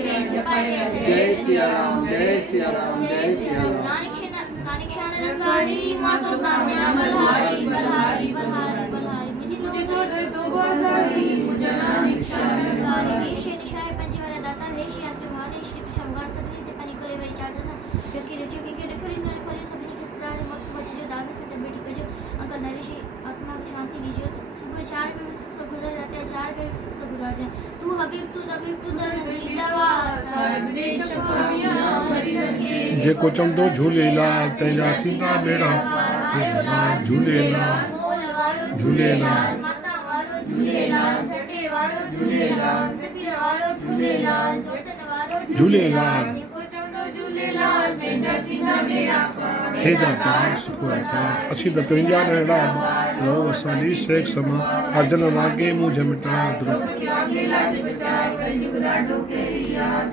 जय सिया राम, जय सिया राम, जय सिया राम। नानिक्षाननकारी मातो काम्या बलहारी बलहारी बलहारी बलहारी मुझे तो दे दो बाजारी मुझे नानिक्षाननकारी हे निशाय पंचवरा दाता हे श्री आपके माने श्री कृष्ण भगवान सबने ते पानी कोले वरी चाहता था जो कि रजो के रखरी न कोले सबने के सदा मत बचे जो दाग से बेटी को जो अंकल नरेश आत्मा की शांति लीजिए तो सुबह 4 पे सुख से गुजर जाते हैं 4 पे सुख से गुजर जाए तू हबीब तू दर जिंदाबाद साहिब देश फमिया मदद के जे को चमदो झूलेलाल तेजा थींदा बेड़ा झूलेलाल झूलेलाल झूलेलाल माता वारो झूलेलाल छटे वारो झूलेलाल सतीर वारो झूलेलाल छोटन वारो झूलेलाल जेको चवंदो झूलेलाल तेजा थींदा बेड़ा हेदा तार सुखवता असी त तुंहिंजा नहिड़ा लो असांजी शेख समा अर्जन वागे मुंहिंज मिटा द्रुप के वागे लाज बचा कलयुग ॾाढो कहिड़ी याद